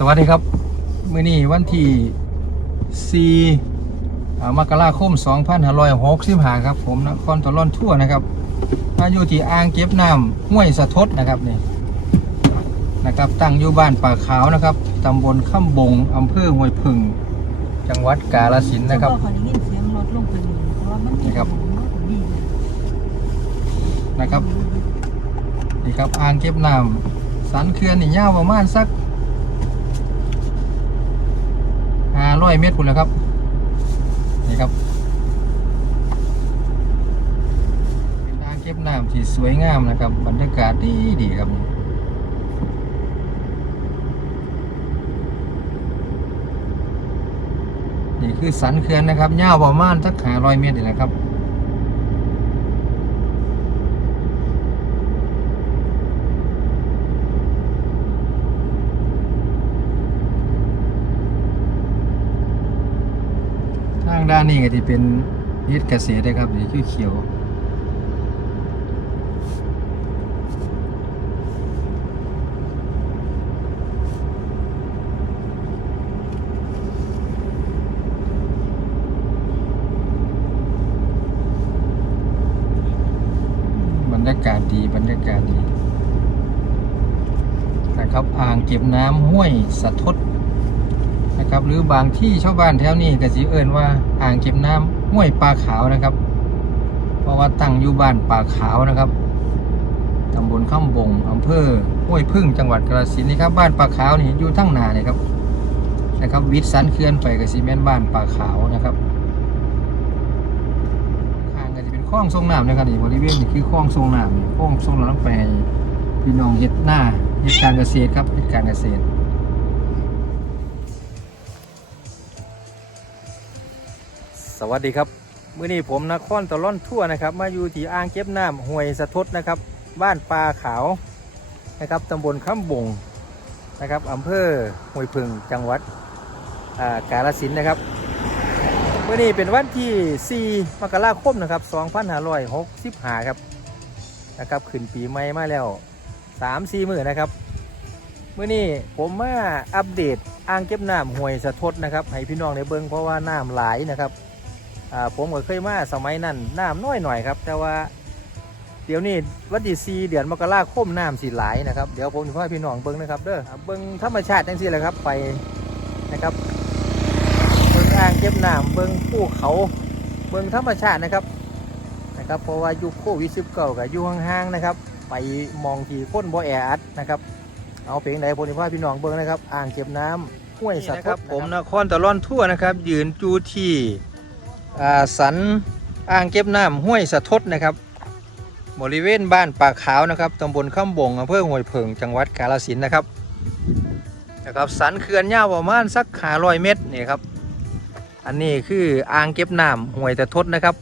สวัสดีครับมื้อนี้วันที่4อ่ามกราคม2565ครับ ผมนครตะล่อนทั่วนะครับมาอยู่ที่อ่างเก็บน้ำห้วยสะทดนะครับนี่นะครับ ตั้งอยู่บ้านป่าขาวนะครับตำบลข้ามบงอำเภอห้วยพึ่ง จังหวัดกาฬสินธุ์นะครับขอได้ยินเสียงรถลงไปเลยเพราะว่ามันนี่ครับรถดีเลยนะครับนี่ครับอ่างเก็บน้ำสันเขื่อนนี่ยาวประมาณสัก ลอยเมตรคุณแล้วครับ นี่ครับ เป็นทางเก็บน้ำที่สวยงามนะครับ บรรยากาศดีดีครับนี่คือสันเขื่อนนะครับยาวประมาณสักหาลอยเมตรนี่แหละครับ ด้านนี้ก็ที่เป็นเฮ็ดเกษตรนะครับนี่คือเขียวบรรยากาศดีบรรยากาศดีนะครับอ่างเก็บน้ำห้วยสะทด นะครับ หรือบางที่ชาวบ้านแถวนี้ก็สิเอิ้นว่าอ่างเก็บน้ำห้วยปลาขาวนะครับ เพราะว่าตั้งอยู่บ้านปลาขาวนะครับตำบลข้ามบงอำเภอห้วยพึ่งจังหวัดกาสินนี่ครับบ้านปลาขาวนี่อยู่ทั้งนานี่ครับนะครับ วิทสันเขื่อนไปกับซีเมนต์บ้านปลาขาวนะครับข้างก็จะเป็นคลองทรงน้ำนะครับนี่บริเวณนี่คือคลองทรงน้ำคลองทรงน้ำไปพี่น้องเฮ็ดหน้าเฮ็ดการเกษตรครับเฮ็ดการเกษตร สวัสดีครับมื้อนี้ผมนครตะล่อนทั่วนะครับ มาอยู่ที่อ่างเก็บน้ำห้วยสะทดนะครับ บ้านปลาขาวนะครับตำบลข้ามบงนะครับอำเภอห้วยพึ่งจังหวัดกาฬสินนะครับเมื้อนี้เป็นวันที่ 4 มกราคมนะครับ2565 ครับนะครับขึ้นปีใหม่มาแล้ว 3-4 มื้อนะครับเมื้อนี้ผมมาอัปเดตอ่างเก็บน้ำห้วยสะทดนะครับให้พี่น้องได้เบิ่งเพราะว่าน้ำหลายนะครับ อ่าผมก็เคยมาสมัยนั้นน้ำน้อยหน่อยครับ แต่ว่าเดี๋ยวนี้วันที่สี่เดือนมกราคมน้ำสีหลายนะครับเดี๋ยวผมจะพาพี่น้องเบิ้งนะครับเด้อเบิ้งธรรมชาติจังซี่แหละครับไปนะครับเบิ้งอ่างเก็บน้ำเบิ้งภูเขาเบิ้งธรรมชาตินะครับนะครับเพราะว่ายุคโควิดสิบเก้ากับยุคห่างๆนะครับ ไปมองที่คนบ่แออัดนะครับเอาเพลงไหนผมจะพาพี่น้องเบิ้งนะครับ อ่างเก็บน้ำห้วยสะทดผมนครตะล่อนทั่วนะครับ ยืนจูที่ สันอ่างเก็บน้ำห้วยสะทดนะครับ บริเวณบ้านป่าขาวนะครับตำบลข้ามบงอำเภอห้วยเพิงจังหวัดกาฬสินนะครับนะครับสันเขื่อนยาวประมาณสักขาร้อยเมตรนี่ครับ อันนี้คืออ่างเก็บน้ำห้วยสะทดนะครับ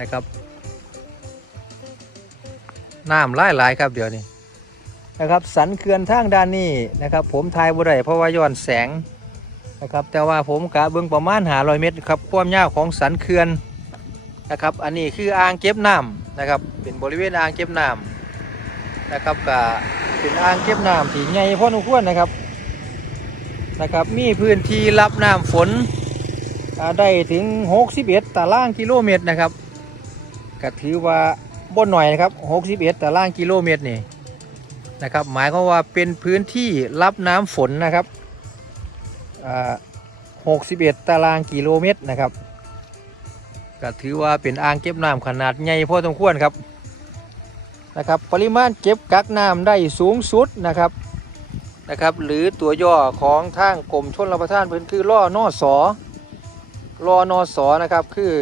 นะครับน้ำหลายหลายครับเดี๋ยวนี้นะครับสันเขื่อนทางด้านนี้นะครับ ผมทายบ่ได้เพราะว่าย้อนแสง นะครับ แต่ว่าผมกะเบิ่งประมาณหาร้อยเมตรครับความยาวของสันเขื่อนนะครับ อันนี้คืออ่างเก็บน้ำนะครับ เป็นบริเวณอ่างเก็บน้ำนะครับกะเป็นอ่างเก็บน้ำที่ใหญ่พอสมควรนะครับนะครับ มีพื้นที่รับน้ำฝนได้ถึง 61ตารางกิโลเมตรนะครับก็ถือว่าบ่หน่อยนะครับ 61ตารางกิโลเมตรนี่นะครับ หมายความว่าเป็นพื้นที่รับน้ำฝนนะครับ 61 ตารางกิโลเมตรนะครับก็ถือว่าเป็นอ่างเก็บน้ำขนาดใหญ่พอสมควรครับนะครับ ปริมาณเก็บกักน้ำได้สูงสุดนะครับนะครับ หรือตัวย่อของทางกรมชนรับประทานเพิ่นคือล่อนอสอล่อนอสอนะครับคือ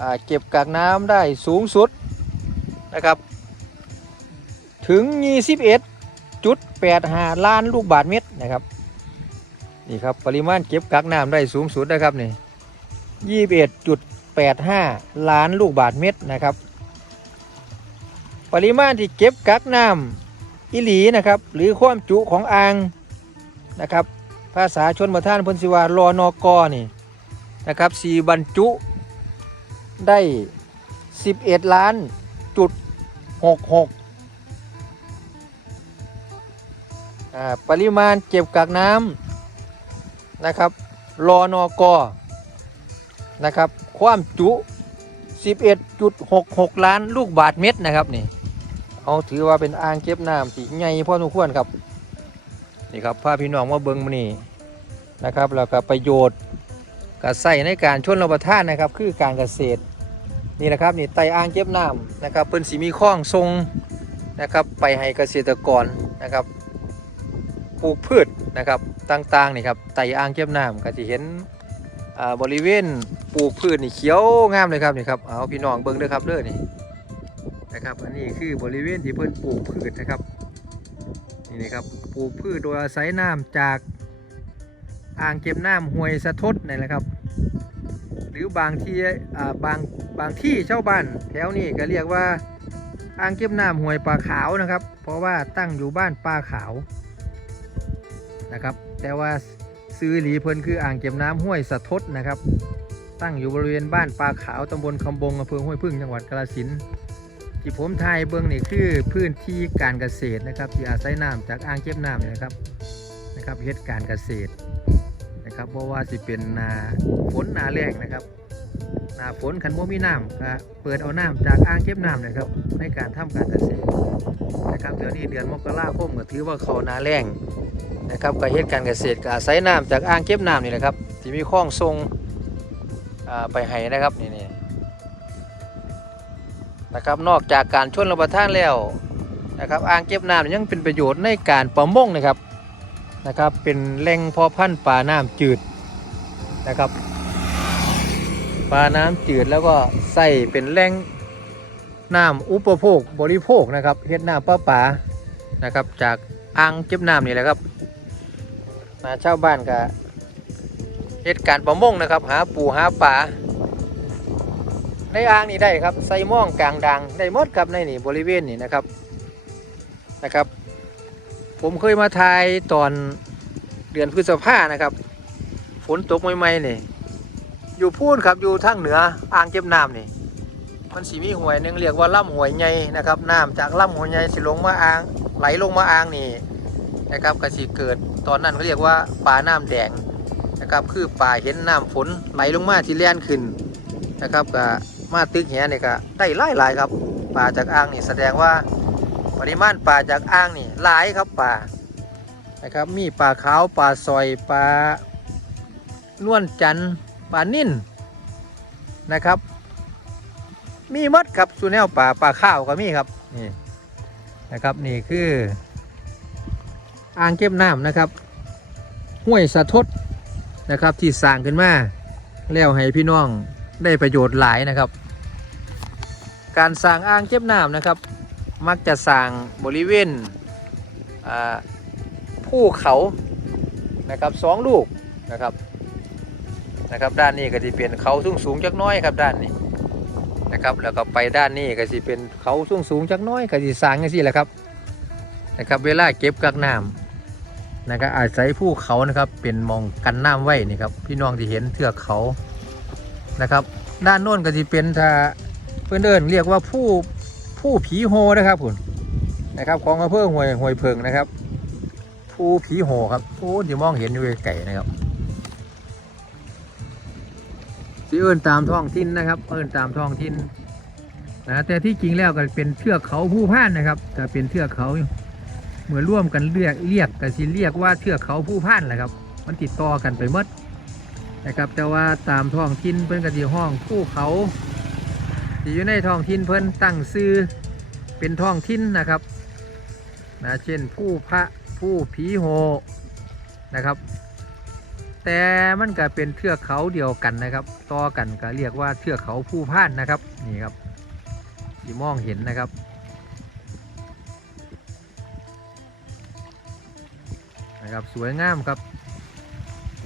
อเก็บกักน้ำได้สูงสุดนะครับ ถึง 21.85 ล้านลูกบาทเมตรนะครับ นี่ครับปริมาณเก็บกักน้ำได้สูงสุดนะครับนี่ยี่สิบเอ็ดจุดแปดห้าล้านลูกบาทเมตรนะครับ ปริมาณที่เก็บกักน้ำอิหลีนะครับ หรือความจุของอ่างนะครับ ภาษาชนประทานพนสิวารอนอกอนี่นะครับสีบรรจุได้ 11 ล้านจุด66 ปริมาณเก็บกักน้ำ นะครับรอนอกอนะครับ ความจุ 11.66 ล้านลูกบาทเม็ดนะครับนี่เอาถือว่าเป็นอ่างเก็บน้ำที่ใหญ่พอสมควรครับนี่ครับพาพี่น้องมาเบิ้งมานี่นะครับแล้วก็ประโยชน์ก็ใส่ในการชนรับประทานนะครับ คือการเกษตรนี่แหละครับนี่ไตอ่างเก็บน้ำนะครับเป็นสีมีคลองทรงนะครับไปให้เกษตรกรนะครับ ปลูกพืชนะครับต่างๆนี่ครับไตอ่างเก็บน้ำก็จะเห็นบริเวณปลูกพืชนี่เขียวงามเลยครับนี่ครับเอาพี่น้องเบิ้งเด้อครับเด้อนี่นะครับอันนี้คือบริเวณที่เพิ่นปลูกพืชนะครับนี่นะครับปลูกพืชโดยอาศัยน้ำจากอ่างเก็บน้ำห้วยสะทดนี่แหละครับ หรือบางที่บางบางที่ชาวบ้านแถวนี้ก็เรียกว่าอ่างเก็บน้ำห้วยปลาขาวนะครับ เพราะว่าตั้งอยู่บ้านปลาขาว นะครับ แต่ว่าซื้อหลีเพิ่นคืออ่างเก็บน้ำห้วยสะทดนะครับ ตั้งอยู่บริเวณบ้านปลาขาวตำบลคำบงอำเภอห้วยพึ่งจังหวัดกาฬสินธุ์ที่ผมถ่ายเบื้องนี่คือพื้นที่การเกษตรนะครับ ที่อาศัยน้ำจากอ่างเก็บน้ำนะครับนะครับเฮ็ดการเกษตรนะครับ เพราะว่าสิเป็นนาฝนนาแรงนะครับนาฝนขันบ่มีน้ำก็เปิดเอาน้ำจากอ่างเก็บน้ำนะครับ ในการทำการเกษตรนะครับเดี๋ยวนี้เดือนมกราคมก็ถือว่าเขานาแรง นะครับก็เฮ็ดการเกษตรก็อาศัยน้ำจากอ่างเก็บน้ำนี่แหละครับที่มีคลองทรงไปให้นะครับนี่นี่นะครับนอกจากการชนรับประทานแล้วนะครับอ่างเก็บน้ำยังเป็นประโยชน์ในการประมงนะครับนะครับเป็นแหล่งเพาะพันธุ์ปลาน้ำจืดนะครับปลาน้ำจืดแล้วก็ใส่เป็นแหล่งน้ำอุปโภคบริโภคนะครับเฮ็ดน้ำประปานะครับจากอ่างเก็บน้ำนี่แหละครับ มาเช่าบ้านก็เฮ็ดการประมงนะครับ หาปูหาปลาในอ่างนี่ได้ครับใส่ม่องกลางดังได้หมดครับในนี่บริเวณนี่นะครับนะครับ ผมเคยมาถ่ายตอนเดือนพฤษภานะครับ ฝนตกใหม่ๆนี่อยู่พูนครับอยู่ทางเหนืออ่างเก็บน้ำนี่ มันสีมีหวยนึงเรียกว่าล่ำหวยใหญ่นะครับน้ำจากล่ำหวยใหญ่สิลงมาอ่างไหลลงมาอ่างนี่ นะครับก็สิเกิดตอนนั้นเขาเรียกว่าปลาน้ำแดงนะครับคือปลาเห็นน้ำฝนไหลลงมาที่เลี้ยนขึ้นนะครับก็มาตึกแหนี่ก็ได้หลายหลายครับปลาจากอ่างนี่แสดงว่าปริมาณปลาจากอ่างนี่หลายครับปลานะครับมีปลาขาวปลาซอยปลานวลจันทร์ปลานิ่นนะครับ มีหมดครับสูแนวปลาปลาข้าวก็มีครับนี่นะครับนี่คือ อ่างเก็บน้ำนะครับ ห้วยสะทดนะครับที่สร้างขึ้นมาแล้วให้พี่น้องได้ประโยชน์หลายนะครับ การสร้างอ่างเก็บน้ำนะครับ มักจะสร้างบริเวณอ่าภูเขานะครับสองลูกนะครับนะครับ ด้านนี้ก็จะเป็นเขาสูงสูงจักน้อยครับด้านนี้นะครับแล้วก็ไปด้านนี้ก็จะเป็นเขาสูงสูงจักน้อยก็จะสร้างอย่างนี้แหละครับนะครับ เวลาเก็บกักน้ำ นะครับอาศัยภูเขานะครับเป็นมองกันน้ำไว้นี่ครับพี่น้องที่เห็นเทือกเขานะครับ ด้านโน้นก็จะเป็นถ้าเพื่อนเดินเรียกว่าผู้ผู้ผีโหนะครับคุณนะครับ ของอำเภอห้วยห้วยเพิงนะครับ ผู้ผีโหครับโอ้ที่มองเห็นอยู่ไก่นะครับเอิ้นตามท้องถิ่นนะครับ เอิ้นตามท้องถิ่นนะแต่ที่จริงแล้วก็เป็นเทือกเขาผู้พานนะครับแต่เป็นเทือกเขา มือร่วมกันเรียกเรียกแต่สิเรียกว่าเทือกเขาผู้พานแหละครับ มันติดต่อกันไปหมดนะครับแต่ว่าตามท้องถิ่นเป็นกันสิห้องผู้เขาที่อยู่ในท้องถิ่นเพิ่นตั้งซื้อเป็นท้องถิ่นนะครับนะเช่นผู้พระผู้ผีโหนะครับ แต่มันก็เป็นเทือกเขาเดียวกันนะครับ ต่อกันก็เรียกว่าเทือกเขาผู้พานนะครับนี่ครับที่มองเห็นนะครับ นะครับสวยงามครับ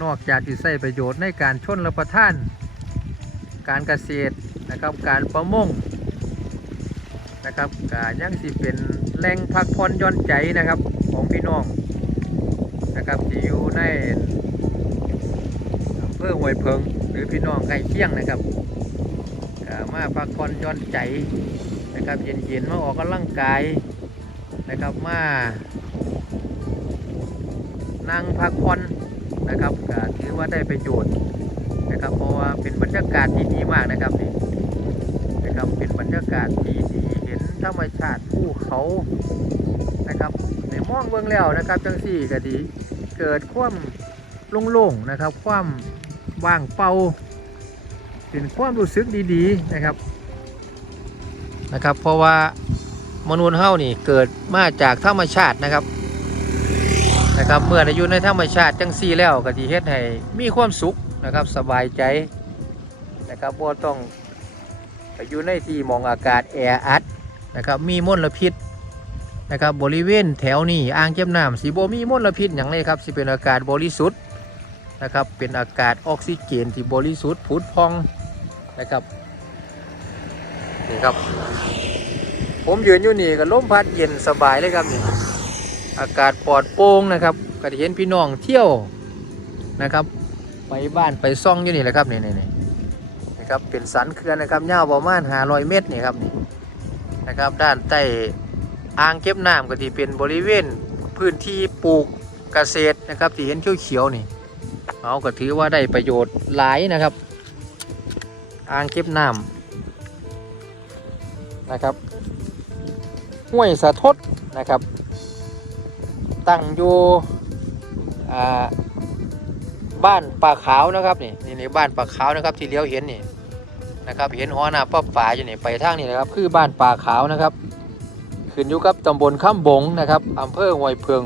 นอกจากที่ใช้ประโยชน์ในการชนรับประทาน การเกษตรนะครับการประมงนะครับกายังสิเป็นแหล่งพักผ่อนย่อนใจนะครับของพี่น้องนะครับที่อยู่ในอำเภอห้วยเพิงหรือพี่น้องใกล้เคียงนะครับมาพักผ่อนย่อนใจนะครับเย็นๆมาออกกำลังกายนะครับมา นั่งพักผ่อนนะครับก็ถือว่าได้ประโยชน์นะครับ เพราะว่าเป็นบรรยากาศที่ดีมากนะครับนี่นะครับเป็นบรรยากาศที่ดีเห็นธรรมชาติภูเขานะครับในมองเบื้องแล้วนะครับจังสี่ก็ดีเกิดความโล่งๆนะครับ ความว่างเปล่าเป็นความรู้สึกดีๆนะครับนะครับ เพราะว่ามนุษย์เฮานี่เกิดมาจากธรรมชาตินะครับ นะครับเมื่อได้อยู่ในธรรมชาติจังซี่แล้วก็ที่เฮ็ดให้มีความสุขนะครับสบายใจนะครับบ่ต้องไปอยู่ในที่มองอากาศแออัดนะครับมีมลพิษนะครับบริเวณแถวนี้อ่างเก็บน้ำสีโบมีมลพิษอย่างไรครับสิเป็นอากาศบริสุทธิ์นะครับเป็นอากาศออกซิเจนที่บริสุทธิ์ผุดพองนะครับนี่ครับ ผมยืนอยู่นี่ก็ลมพัดเย็นสบายเลยครับนี่ อากาศปลอดโปร่งนะครับก็จะเห็นพี่น้องเที่ยวนะครับ ไปบ้านไปซ่องอยู่นี่แหละครับนี่นี่นี่นะครับเป็นสันเขื่อนนะครับยาวประมาณ500เมตรนี่ครับนี่นะครับ ด้านใต้อ่างเก็บน้ำก็ที่เป็นบริเวณพื้นที่ปลูกเกษตรนะครับที่เห็นเขียวๆนี่เอาก็ถือว่าได้ประโยชน์หลายนะครับ อ่างเก็บน้ำนะครับห้วยสะทดนะครับ ตั้งอยู่บ้านป่าขาวนะครับนี่นี่นี่บ้านป่าขาวนะครับที่เลี้ยวเห็นนี่นะครับเห็นหอหน้าป้าป่าอยู่นี่ไปทางนี่นะครับ คือบ้านป่าขาวนะครับขึ้นอยู่กับตำบลข้ามบงนะครับอำเภอห้วยเพิง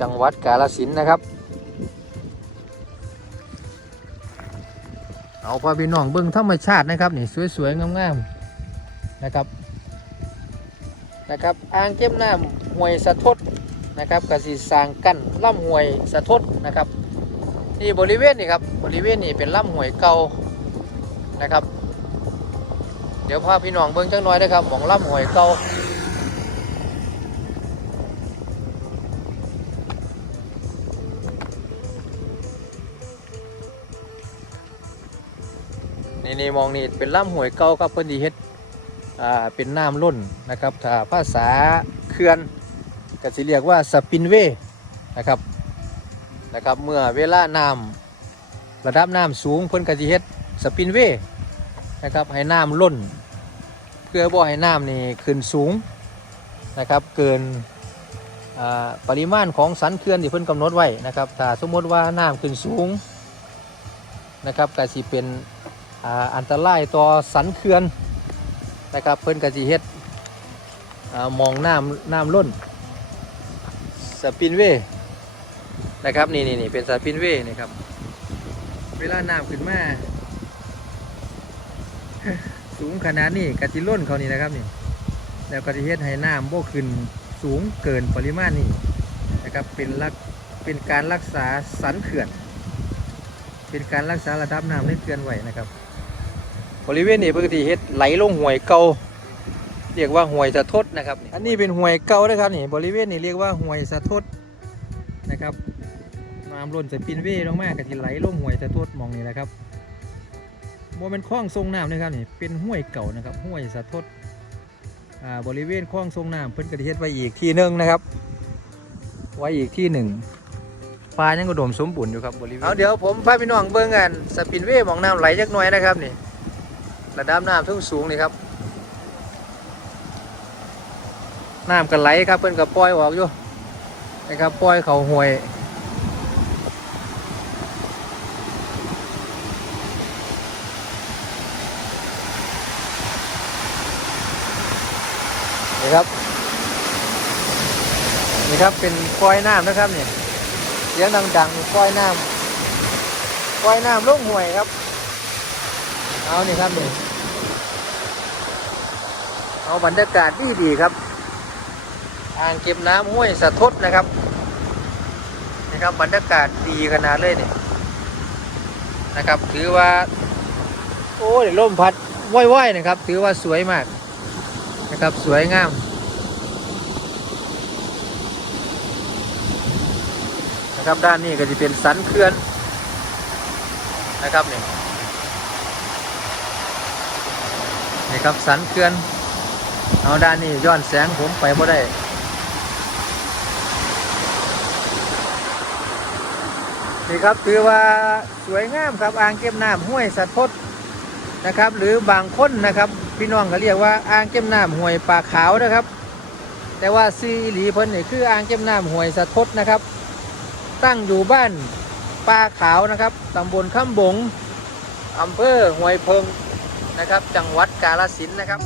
จังหวัดกาฬสินนะครับ เอาพอพี่น้องเบิ้งธรรมชาตินะครับนี่สวยๆงามๆนะครับนะครับอ่างเก็บน้ำห้วยสะทด นะครับกสิสางกั้นล่ำห้วยสะทดนะครับนี่บริเวณนี่ครับบริเวณนี่เป็นล่ำห้วยเก่านะครับ เดี๋ยวพาพี่น้องเบิ้งจังน้อยนะครับหมองล่ำห้วยเก่านี่นี่มองนี่เป็นล่ำห้วยเก่าครับเพิ่นดีเฮ็ดอ่าเป็นน้ำล้นนะครับถ้าภาษาเขื่อน ก็สิเรียกว่าสปินเวย์นะครับนะครับเมื่อเวลาน้ำระดับน้ำสูงเพิ่นก็สิเฮ็ดสปินเวย์นะครับให้น้ำล้น เพื่อบ่ให้น้ำนี่ขึ้นสูงนะครับเกินปริมาณของสันเขื่อนที่เพิ่นกำหนดไว้นะครับถ้าสมมติว่าน้ำขึ้นสูงนะครับก็สิเป็นอ,อันตรายต่อสันเขื่อนนะครับเพิ่นก็สิเฮ็ดมองน้ำน้ำล้น สปินเวย์นะครับนี่นี่นี่เป็นสปินเวย์นะครับ เวลาน้ำขึ้นมาสูงขนาดนี้กะจิล่นเขานี่นะครับนี่แล้วก็จะเฮ็ดให้น้ำโบ่ขึ้นสูงเกินปริมาณนี้นะครับเป็นรักเป็นการรักษาสันเขื่อน เป็นการรักษาระดับน้ำในเขื่อนไว้นะครับ บริเวณนี้ปกติเฮ็ดไหลลงห่วยเก่า เรียกว่าห่วยสะทดนะครับนี่อันนี้เป็นห่วยเก่านะครับนี่บริเวณนี้เรียกว่าห่วยสะทดนะครับน้ำล้นสปินเวย์ลงมากกะทิไหลลงห่วยสะทดมองนี่นะครับโมเป็นคลองทรงน้ำนะครับนี่เป็นห้วยเก่านะครับห้วยสะทดอ่าบริเวณคลองทรงน้ำเพิ่นกระเทศไว้อีกที่หนึ่งนะครับ ไว้อีกที่หนึ่งปลายังกระโดมสมบูรณ์อยู่ครับบริเวณเอาเดี๋ยวผมพาพี่น้องเบิ่งกันสปินเวย์มองน้ำไหลจักหน่อยนะครับนี่ระดับน้ำทุ่งสูงนี่ครับ น้ำกันไหลครับเพิ่อนก็ปล่อยออกอยู่นะครับปล่อยเขาห่วยนี่ครับนี่ครับเป็นปล่อยน้ำนะครับเนี่ยเสียงดังๆปล่อยน้ำปล่อยน้ำลงห่วยครับ เอานี่ครับเนี่เอาบรรยากาศดีดีๆครับ อ่างเก็บน้ำห้วยสะทดนะครับนี่ครับบรรยากาศดีขนาดเลยเนี่ยนะครับถือว่า โอ้ยลมพัดว่อยๆนะครับ ถือว่าสวยมากนะครับสวยงามนะครับด้านนี้ก็จะเป็นสันเขื่อนนะครับนี่นี่ครับสันเขื่อนเอาด้านนี้ย้อนแสงผมไปบ่ได้ นี่ครับถือว่าสวยงามครับอ่างเก็บน้ำห้วยสะทดนะครับ หรือบางคนนะครับ พี่น้องก็เรียกว่าอ่างเก็บน้ำห้วยปลาขาวนะครับ แต่ว่าซีหลีเพิ่นนี่คืออ่างเก็บน้ำห้วยสะทดนะครับ ตั้งอยู่บ้านปลาขาวนะครับตำบลข้ามบงอำเภอห้วยเพิงนะครับ จังหวัดกาฬสินธุ์นะครับ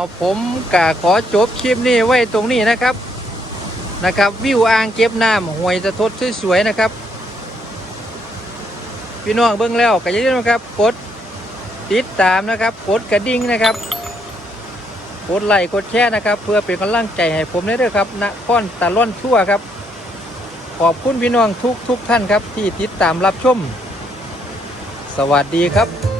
เอาผมกะขอจบคลิปนี้ไว้ตรงนี้นะครับนะครับ วิวอ่างเก็บน้ำห้วยสะทดสวยๆนะครับ พี่น้องเบิ่งแล้วก็อย่าลืมนะครับกดติดตามนะครับกดกระดิ่งนะครับกดไลค์กดแชร์นะครับ เพื่อเป็นกำลังใจให้ผมด้วยครับนครตะล่อนทั่วครับ ขอบคุณพี่น้องทุกทุกท่านครับที่ติดตามรับชม สวัสดีครับ